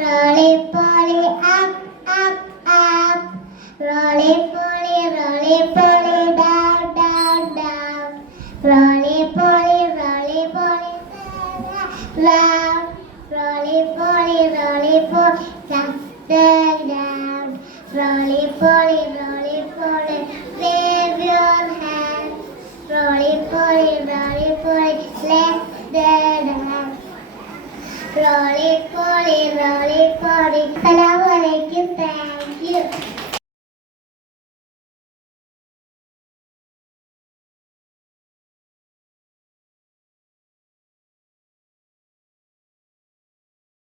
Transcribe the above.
roly-poly, up, up, up. Roly-poly, down, down, down. Roly-poly, round. Roly-poly, just turn down. Roly-poly, wave your hands. Roly-poly, let's dance. Roly-poly, Assalamu Alaikum.